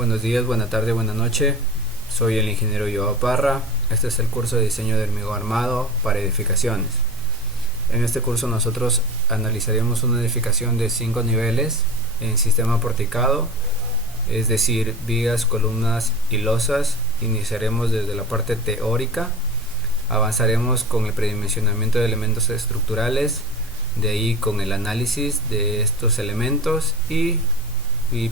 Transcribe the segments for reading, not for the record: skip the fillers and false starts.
Buenos días, buena tarde, buena noche. Soy el ingeniero Joao Parra. Este es el curso de diseño de hormigón armado para edificaciones. En este curso nosotros analizaremos una edificación de 5 niveles en sistema porticado, es decir, vigas, columnas y losas. Iniciaremos desde la parte teórica, avanzaremos con el predimensionamiento de elementos estructurales, de ahí con el análisis de estos elementos y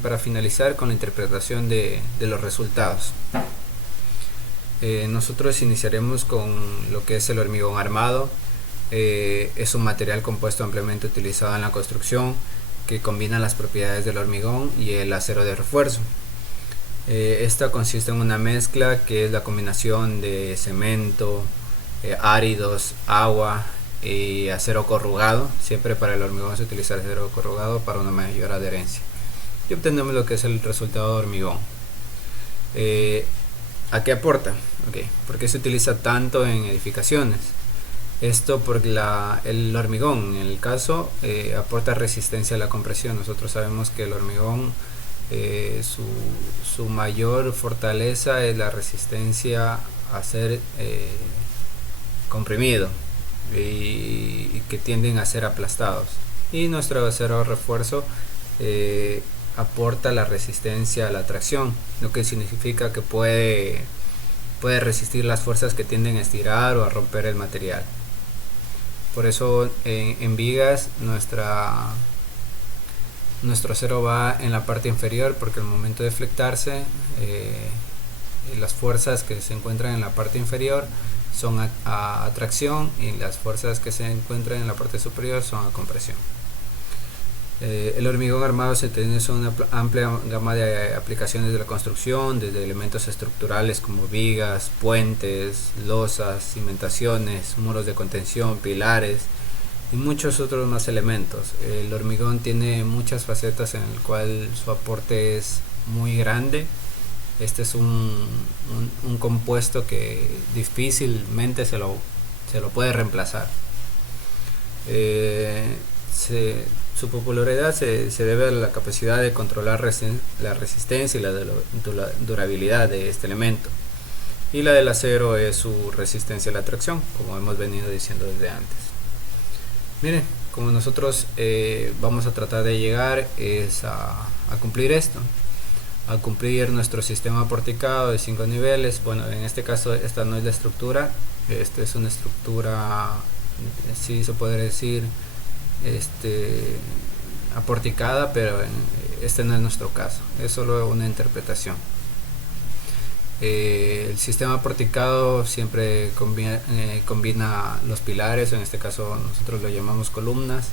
para finalizar con la interpretación de los resultados. Nosotros iniciaremos con lo que es el hormigón armado. Es un material compuesto ampliamente utilizado en la construcción que combina las propiedades del hormigón y el acero de refuerzo. Esta consiste en una mezcla que es la combinación de cemento, áridos, agua y acero corrugado. Siempre para el hormigón se utiliza acero corrugado para una mayor adherencia. Y obtenemos lo que es el resultado de hormigón. ¿A qué aporta? ¿Por qué se utiliza tanto en edificaciones? Esto porque el hormigón, en el caso, aporta resistencia a la compresión. Nosotros sabemos que el hormigón, su mayor fortaleza es la resistencia a ser comprimido y que tienden a ser aplastados. Y nuestro acero de refuerzo aporta la resistencia a la tracción, lo que significa que puede resistir las fuerzas que tienden a estirar o a romper el material. Por eso en vigas nuestro acero va en la parte inferior, porque al momento de flectarse las fuerzas que se encuentran en la parte inferior son a tracción y las fuerzas que se encuentran en la parte superior son a compresión. El hormigón armado se tiene una amplia gama de aplicaciones de la construcción, desde elementos estructurales como vigas, puentes, losas, cimentaciones, muros de contención, pilares y muchos otros más elementos. El hormigón tiene muchas facetas en el cual su aporte es muy grande. Este es un compuesto que difícilmente se lo puede reemplazar. Su popularidad se debe a la capacidad de controlar la resistencia y la durabilidad de este elemento. Y la del acero es su resistencia a la tracción, como hemos venido diciendo desde antes. Miren, como nosotros vamos a tratar de llegar es a cumplir esto, a cumplir nuestro sistema porticado de 5 niveles. Bueno, en este caso esta no es la estructura, esta es una estructura, sí se puede decir, aporticada, pero este no es nuestro caso, es solo una interpretación. El sistema porticado siempre combina los pilares, en este caso nosotros lo llamamos columnas,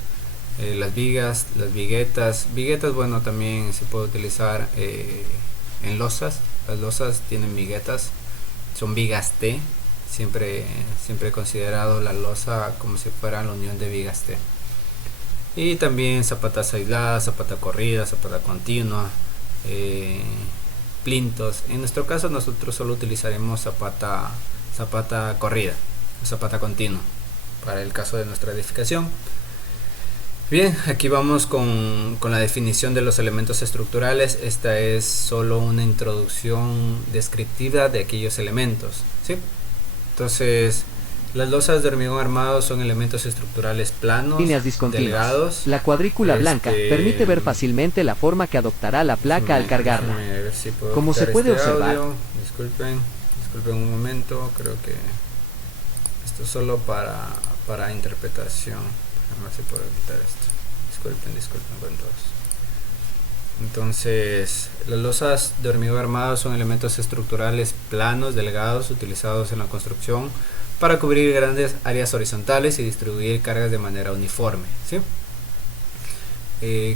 las vigas, las viguetas, bueno, también se puede utilizar en losas. Las losas tienen viguetas, son vigas T. Siempre he considerado la losa como si fuera la unión de vigas T. Y también zapatas aisladas, zapata corrida, zapata continua, plintos. En nuestro caso nosotros solo utilizaremos zapata corrida o zapata continua para el caso de nuestra edificación. Bien, aquí vamos con la definición de los elementos estructurales. Esta es solo una introducción descriptiva de aquellos elementos, ¿sí? Entonces, las losas de hormigón armado son elementos estructurales planos, líneas discontinuas, delgados. La cuadrícula blanca permite ver fácilmente la forma que adoptará la placa al cargarla. Si Como se puede observar, disculpen un momento, creo que esto es solo para interpretación. A ver si puedo quitar esto. Disculpen con todos. Entonces, las losas de hormigón armado son elementos estructurales planos, delgados, utilizados en la construcción para cubrir grandes áreas horizontales y distribuir cargas de manera uniforme, ¿sí?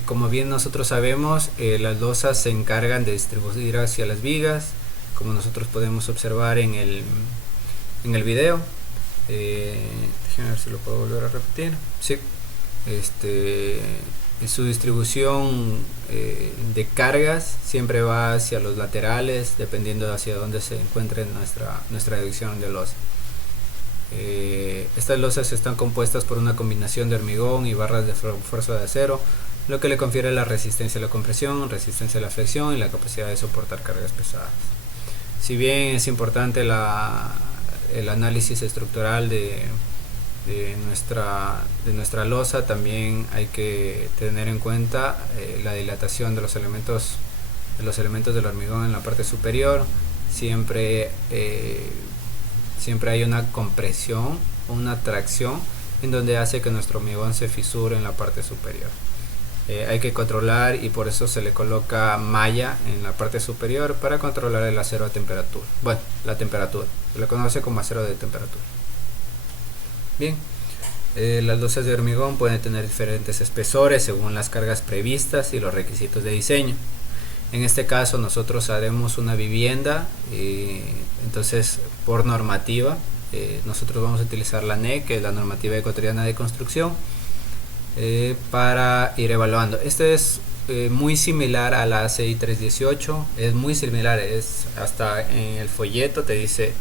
Como bien nosotros sabemos, las losas se encargan de distribuir hacia las vigas, como nosotros podemos observar en el video. Déjenme ver si lo puedo volver a repetir. Sí. Su distribución de cargas siempre va hacia los laterales, dependiendo de hacia dónde se encuentre nuestra división de losa. Estas losas están compuestas por una combinación de hormigón y barras de refuerzo de acero. lo que le confiere la resistencia a la compresión, resistencia a la flexión y la capacidad de soportar cargas pesadas. Si bien es importante el análisis estructural de nuestra losa, también hay que tener en cuenta la dilatación de los elementos del hormigón en la parte superior. Siempre hay una compresión o una tracción en donde hace que nuestro hormigón se fisure en la parte superior. Hay que controlar, y por eso se le coloca malla en la parte superior para controlar el acero a temperatura. Bueno, la temperatura se le conoce como acero de temperatura. Bien, las losas de hormigón pueden tener diferentes espesores según las cargas previstas y los requisitos de diseño. En este caso nosotros haremos una vivienda, entonces por normativa nosotros vamos a utilizar la NEC, que es la normativa ecuatoriana de construcción, para ir evaluando. Este es muy similar a la ACI 318, es muy similar, hasta en el folleto te dice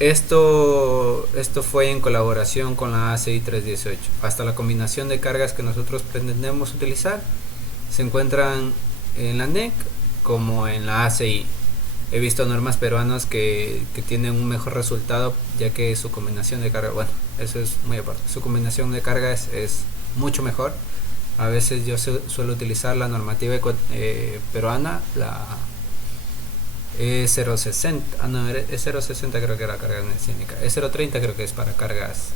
esto fue en colaboración con la ACI 318. Hasta la combinación de cargas que nosotros pretendemos utilizar se encuentran en la NEC como en la ACI. He visto normas peruanas que tienen un mejor resultado, ya que su combinación de carga, bueno, eso es muy aparte, su combinación de cargas es mucho mejor. A veces yo suelo utilizar la normativa peruana, la E060, E060 creo que era carga mecánica, E030 creo que es para cargas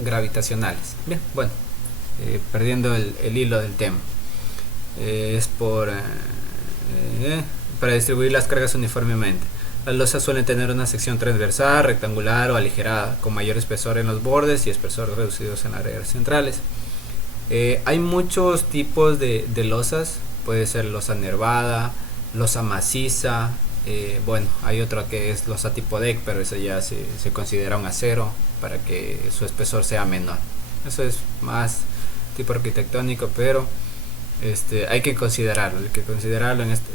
gravitacionales. Bien, bueno, perdiendo el hilo del tema, es para distribuir las cargas uniformemente. Las losas suelen tener una sección transversal, rectangular o aligerada, con mayor espesor en los bordes y espesor reducidos en las áreas centrales. Hay muchos tipos de losas. Puede ser losa nervada, losa maciza, bueno, hay otra que es losa tipo deck, pero eso ya se considera un acero para que su espesor sea menor. Eso es más tipo arquitectónico, pero hay que considerarlo.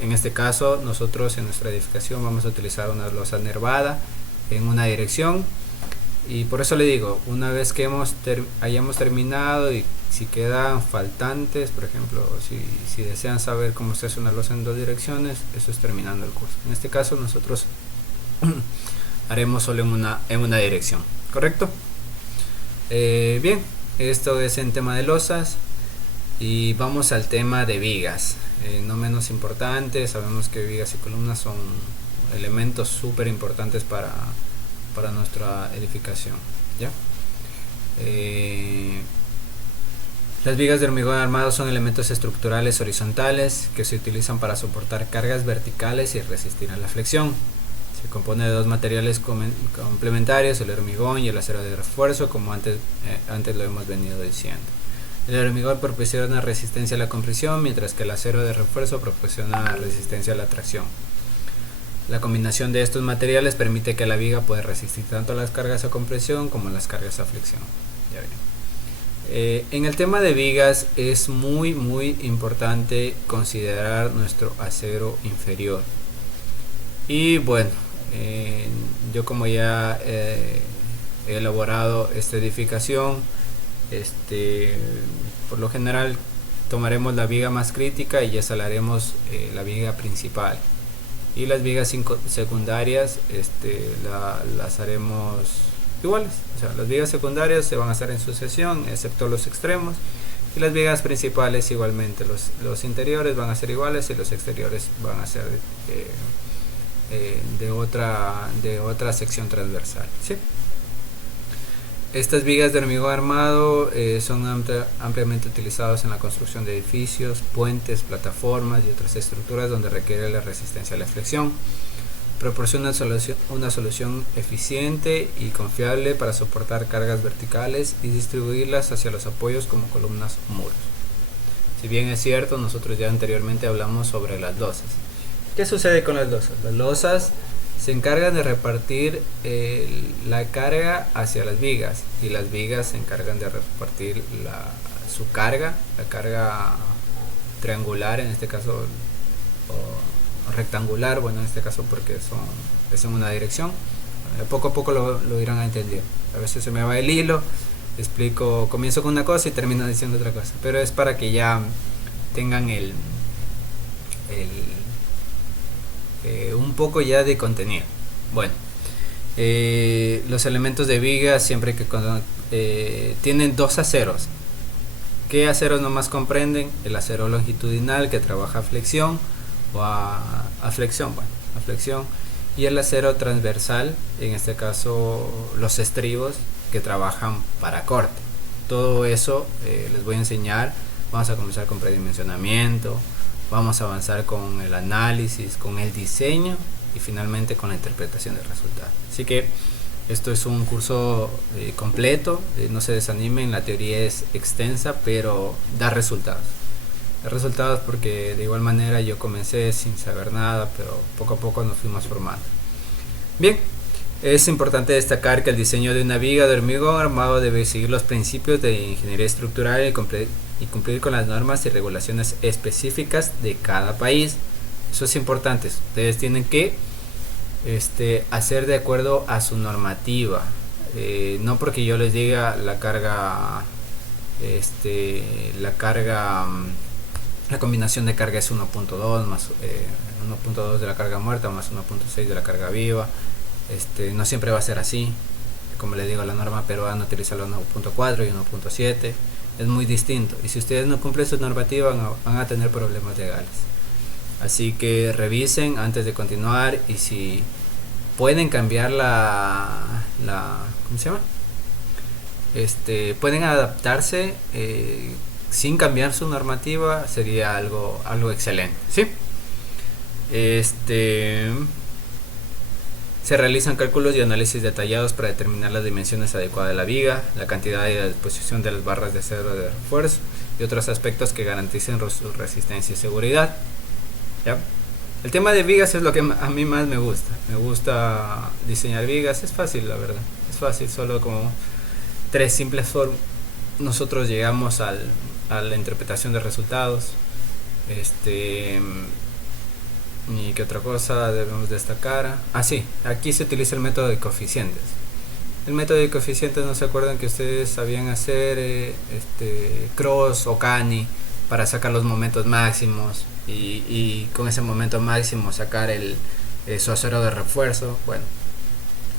En este caso nosotros en nuestra edificación vamos a utilizar una losa nervada en una dirección, y por eso le digo, una vez que hayamos terminado y si quedan faltantes, por ejemplo, si desean saber cómo se hace una losa en 2 direcciones, eso es terminando el curso. En este caso nosotros haremos solo en una dirección, ¿correcto? Bien, esto es en tema de losas. Y vamos al tema de vigas, no menos importante. Sabemos que vigas y columnas son elementos súper importantes para nuestra edificación, ¿ya? Las vigas de hormigón armado son elementos estructurales horizontales que se utilizan para soportar cargas verticales y resistir a la flexión. Se compone de 2 materiales complementarios, el hormigón y el acero de refuerzo, como antes lo hemos venido diciendo. El hormigón proporciona resistencia a la compresión, mientras que el acero de refuerzo proporciona resistencia a la tracción. La combinación de estos materiales permite que la viga pueda resistir tanto a las cargas a compresión como a las cargas a flexión. Ya ven. En el tema de vigas es muy importante considerar nuestro acero inferior. Y bueno, yo como ya he elaborado esta edificación, por lo general tomaremos la viga más crítica y ya salaremos la viga principal, y las vigas secundarias las haremos iguales. O sea, las vigas secundarias se van a hacer en sucesión excepto los extremos, y las vigas principales igualmente. Los interiores van a ser iguales y los exteriores van a ser de otra sección transversal, ¿sí? Estas vigas de hormigón armado son ampliamente utilizadas en la construcción de edificios, puentes, plataformas y otras estructuras donde requiere la resistencia a la flexión. Proporciona una solución eficiente y confiable para soportar cargas verticales y distribuirlas hacia los apoyos como columnas o muros. Si bien es cierto, nosotros ya anteriormente hablamos sobre las losas. ¿Qué sucede con las losas? Las losas se encargan de repartir la carga hacia las vigas, y las vigas se encargan de repartir su carga, la carga triangular en este caso, o rectangular, bueno, en este caso porque es en una dirección. Poco a poco lo irán a entender. A veces se me va el hilo explico, comienzo con una cosa y termino diciendo otra cosa, pero es para que ya tengan un poco ya de contenido. Bueno, los elementos de viga siempre que tienen dos aceros. ¿Qué aceros nomás comprenden? El acero longitudinal que trabaja a flexión o a flexión, bueno, a flexión, y el acero transversal, en este caso los estribos que trabajan para corte. Todo eso les voy a enseñar. Vamos a comenzar con predimensionamiento, vamos a avanzar con el análisis, con el diseño y finalmente con la interpretación del resultado. Así que esto es un curso completo, no se desanimen, la teoría es extensa, pero da resultados. Da resultados porque de igual manera yo comencé sin saber nada, pero poco a poco nos fuimos formando. Bien, es importante destacar que el diseño de una viga de hormigón armado debe seguir los principios de ingeniería estructural y cumplir con las normas y regulaciones específicas de cada país. Eso es importante, ustedes tienen que hacer de acuerdo a su normativa, no porque yo les diga la combinación de carga es 1.2 más 1.2 de la carga muerta más 1.6 de la carga viva. No siempre va a ser así. Como les digo, la norma peruana utiliza la 1.4 y 1.7, es muy distinto, y si ustedes no cumplen su normativa van a tener problemas legales. Así que revisen antes de continuar, y si pueden cambiar ¿cómo se llama? Pueden adaptarse sin cambiar su normativa, sería algo excelente, ¿sí? Se realizan cálculos y análisis detallados para determinar las dimensiones adecuadas de la viga, la cantidad y la disposición de las barras de acero de refuerzo y otros aspectos que garanticen su resistencia y seguridad. ¿Ya? El tema de vigas es lo que a mí más me gusta. Me gusta diseñar vigas, es fácil, la verdad. Es fácil, solo como 3 simples formas nosotros llegamos a la interpretación de resultados. ¿Y qué otra cosa debemos destacar? Sí, aquí se utiliza el método de coeficientes. El método de coeficientes, ¿no se acuerdan que ustedes sabían hacer cross o cani para sacar los momentos máximos y con ese momento máximo sacar su acero de refuerzo? Bueno,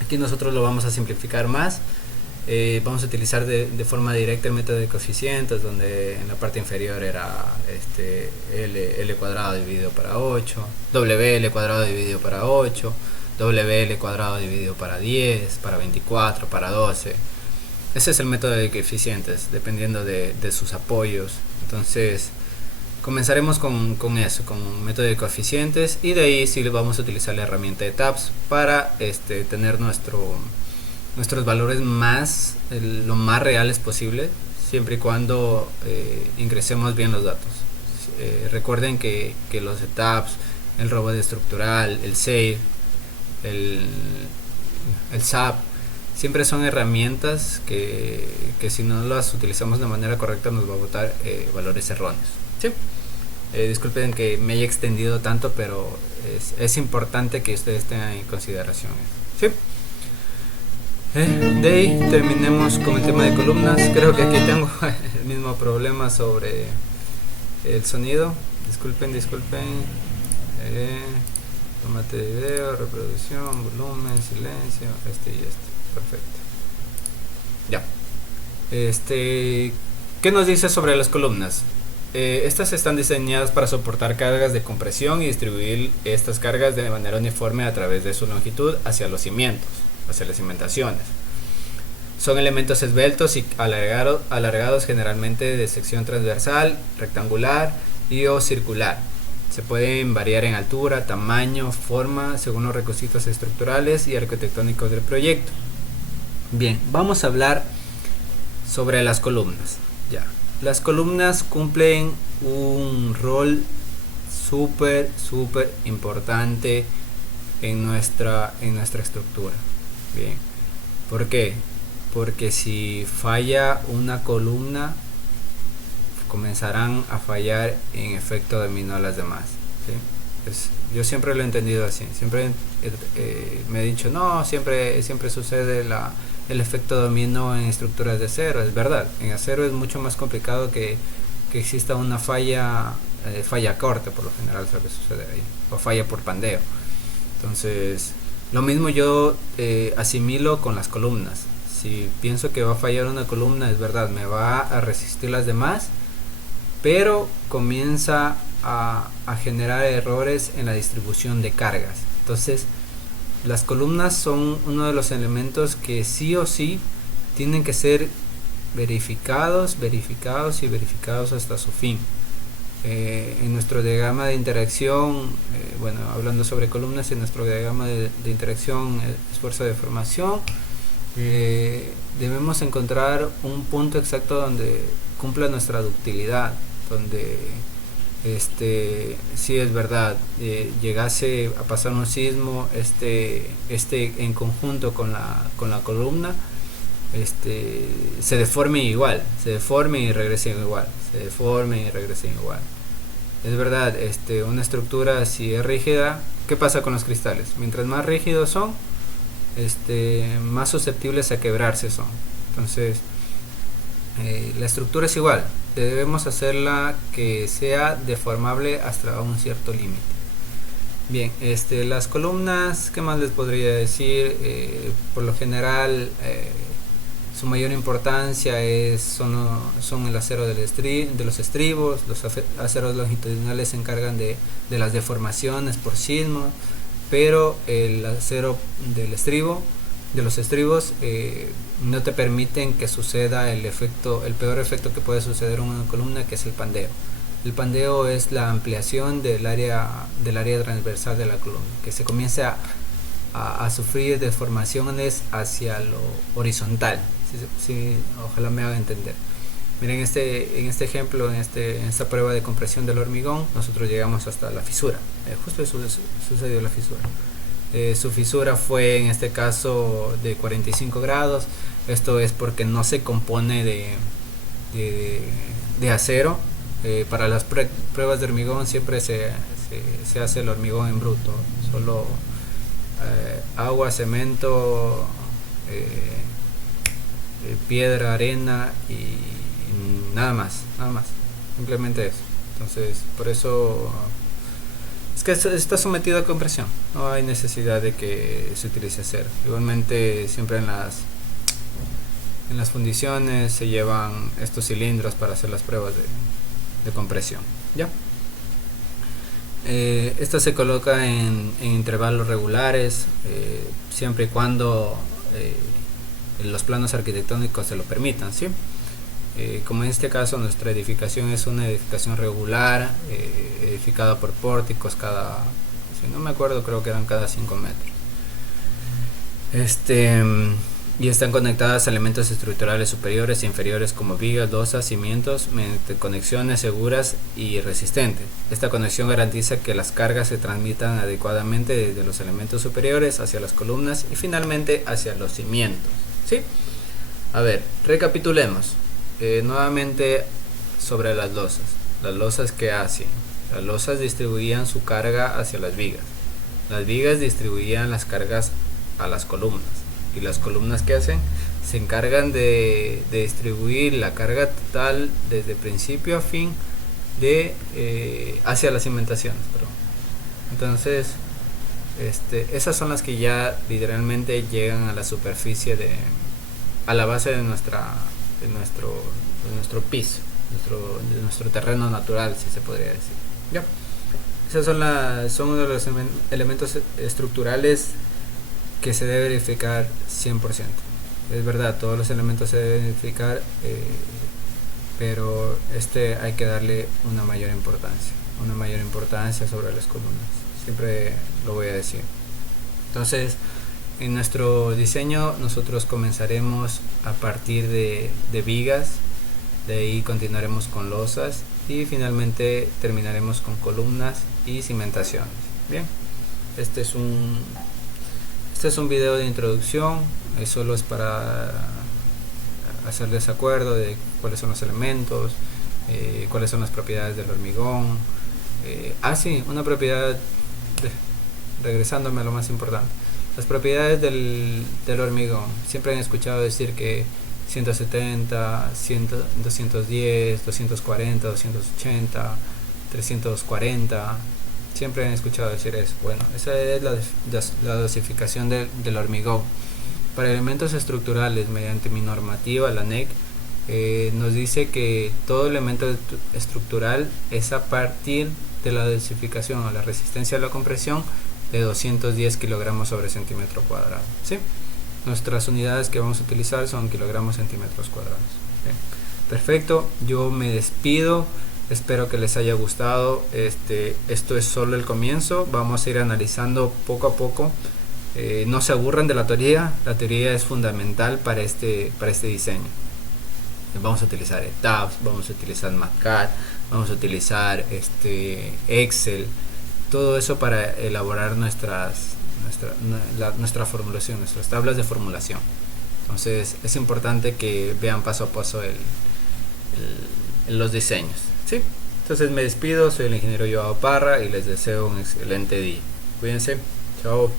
aquí nosotros lo vamos a simplificar más. Vamos a utilizar de forma directa el método de coeficientes, donde en la parte inferior era L cuadrado dividido para 8, WL cuadrado dividido para 8, WL cuadrado dividido para 10, para 24, para 12. Ese es el método de coeficientes, dependiendo de sus apoyos. Entonces comenzaremos con eso, con un método de coeficientes, y de ahí sí vamos a utilizar la herramienta de tabs para tener nuestros valores lo más reales posible, siempre y cuando ingresemos bien los datos. Recuerden que los tabs, el robot estructural, el SAVE, el SAP, siempre son herramientas que si no las utilizamos de manera correcta nos va a botar valores erróneos. ¿Sí? Disculpen que me haya extendido tanto, pero es importante que ustedes tengan en consideración. ¿Sí? De ahí terminemos con el tema de columnas. Creo que aquí tengo el mismo problema sobre el sonido. Disculpen. Tomate de video, reproducción, volumen, silencio, y perfecto. Ya. ¿Qué nos dice sobre las columnas? Estas están diseñadas para soportar cargas de compresión y distribuir estas cargas de manera uniforme a través de su longitud hacia los cimientos, hacia las cimentaciones. Son elementos esbeltos y alargados, generalmente de sección transversal, rectangular o circular. Se pueden variar en altura, tamaño, forma, según los requisitos estructurales y arquitectónicos del proyecto. Bien, vamos a hablar sobre las columnas. Ya. Las columnas cumplen un rol súper importante en nuestra estructura. Bien. ¿Por qué? Porque si falla una columna, comenzarán a fallar en efecto dominó a las demás. ¿Sí? Yo siempre lo he entendido así. Siempre me he dicho, no, siempre sucede el efecto dominó en estructuras de acero. Es verdad, en acero es mucho más complicado que exista una falla corte, por lo general suele suceder ahí, o falla por pandeo. Entonces, lo mismo yo asimilo con las columnas. Si pienso que va a fallar una columna, es verdad, me va a resistir las demás, pero comienza a generar errores en la distribución de cargas. Entonces, las columnas son uno de los elementos que sí o sí tienen que ser verificados hasta su fin. En nuestro diagrama de interacción, hablando sobre columnas, en nuestro diagrama de interacción, esfuerzo de deformación, debemos encontrar un punto exacto donde cumpla nuestra ductilidad, donde sí, es verdad, llegase a pasar un sismo, en conjunto con la columna, se deforme igual, se deforme y regresen igual. Es verdad, una estructura si es rígida, ¿qué pasa con los cristales? Mientras más rígidos son, más susceptibles a quebrarse son. Entonces, la estructura es igual, debemos hacerla que sea deformable hasta un cierto límite. Bien, las columnas, ¿qué más les podría decir? Por lo general, su mayor importancia son el acero de los estribos. Los aceros longitudinales se encargan de las deformaciones por sismos, pero el acero de los estribos no te permiten que suceda el peor efecto que puede suceder en una columna, que es el pandeo. El pandeo es la ampliación del área transversal de la columna, que se comienza a sufrir deformaciones hacia lo horizontal. Sí, ojalá me haga entender. Miren, en este ejemplo, en esta prueba de compresión del hormigón, nosotros llegamos hasta la fisura. Justo sucedió la fisura. Su fisura fue en este caso de 45 grados. Esto es porque no se compone de acero. Para las pruebas de hormigón siempre se hace el hormigón en bruto. Solo agua, cemento, piedra, arena y nada más, simplemente eso. Entonces, por eso es que está sometido a compresión, no hay necesidad de que se utilice acero. Igualmente, siempre en las fundiciones se llevan estos cilindros para hacer las pruebas de compresión. ¿Ya? Esto se coloca en intervalos regulares, siempre y cuando los planos arquitectónicos se lo permitan, ¿sí? Como en este caso, nuestra edificación es una edificación regular, edificada por pórticos si no me acuerdo, creo que eran cada 5 metros. Y están conectadas a elementos estructurales superiores e inferiores como vigas, losas, cimientos, mediante conexiones seguras y resistentes. Esta conexión garantiza que las cargas se transmitan adecuadamente desde los elementos superiores hacia las columnas y finalmente hacia los cimientos, ¿sí? A ver, recapitulemos nuevamente sobre las losas. Las losas, ¿qué hacen? Las losas distribuían su carga hacia las vigas distribuían las cargas a las columnas. Y las columnas, ¿qué hacen? Se encargan de distribuir la carga total desde principio a fin hacia las cimentaciones, perdón. Entonces, esas son las que ya literalmente llegan a la superficie a la base de nuestro piso, de nuestro terreno natural, si se podría decir. ¿Ya? Esas son uno de los elementos estructurales que se debe verificar 100%. Es verdad, todos los elementos se deben verificar, pero hay que darle una mayor importancia sobre las columnas. Siempre lo voy a decir. Entonces, en nuestro diseño nosotros comenzaremos a partir de vigas, de ahí continuaremos con losas y finalmente terminaremos con columnas y cimentaciones. Bien, este es un video de introducción, solo es para hacerles acuerdo de cuáles son los elementos, cuáles son las propiedades del hormigón, Sí, una propiedad, regresándome a lo más importante. Las propiedades del hormigón. Siempre han escuchado decir que 170, 100, 210, 240, 280, 340. Siempre han escuchado decir eso. Bueno, esa es la dosificación del hormigón. Para elementos estructurales, mediante mi normativa, la NEC, nos dice que todo elemento estructural es a partir de la dosificación o la resistencia a la compresión de 210 kilogramos sobre centímetro cuadrado. ¿Sí? Nuestras unidades que vamos a utilizar son kilogramos centímetros cuadrados. ¿Sí? Perfecto, yo me despido. Espero que les haya gustado. Esto es solo el comienzo. Vamos a ir analizando poco a poco. No se aburran de la teoría. La teoría es fundamental para este diseño. Vamos a utilizar ETABS, vamos a utilizar MATCAD, vamos a utilizar Excel. Todo eso para elaborar nuestra formulación, nuestras tablas de formulación. Entonces es importante que vean paso a paso los diseños. ¿Sí? Entonces me despido, soy el ingeniero Joao Parra y les deseo un excelente día. Cuídense, chao.